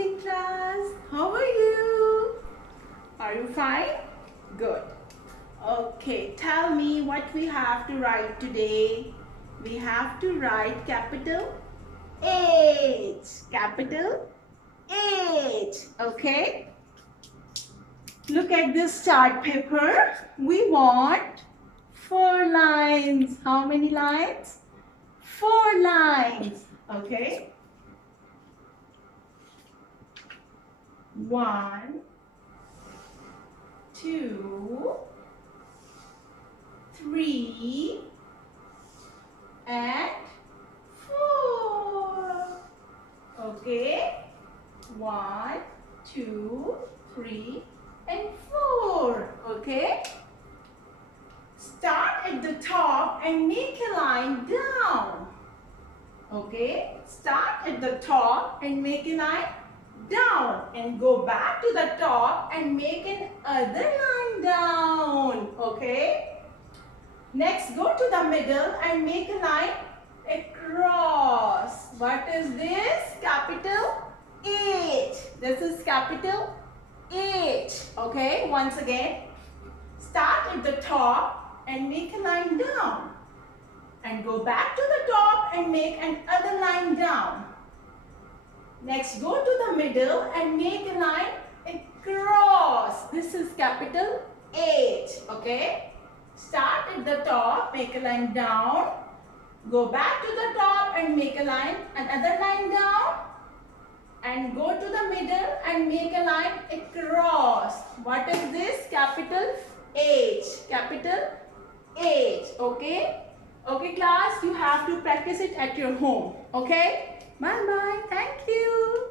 morning, class. How are you? Are you fine? Good. Okay, tell me what we have to write today. We have to write capital H. Capital H. Okay. Look at this chart paper. We want 4 lines. How many lines? 4 lines. Okay. 1, 2, 3, and 4. Okay. 1, 2, 3, and 4. Okay. Start at the top and make a line down. Okay. Start at the top and make a line down and go back to the top and make another line down. Okay. Next, go to the middle and make a line across. What is this? Capital H. This is capital H. Okay. Once again, start at the top and make a line down and go back to the top and make another line down. Next, go to the middle and make a line across. This is capital H. Okay. Start at the top, make a line down. Go back to the top and make a line, another line down. And go to the middle and make a line across. What is this? Capital H. Capital H. Okay. Okay, class, you have to practice it at your home. Okay. Bye-bye. Thank you.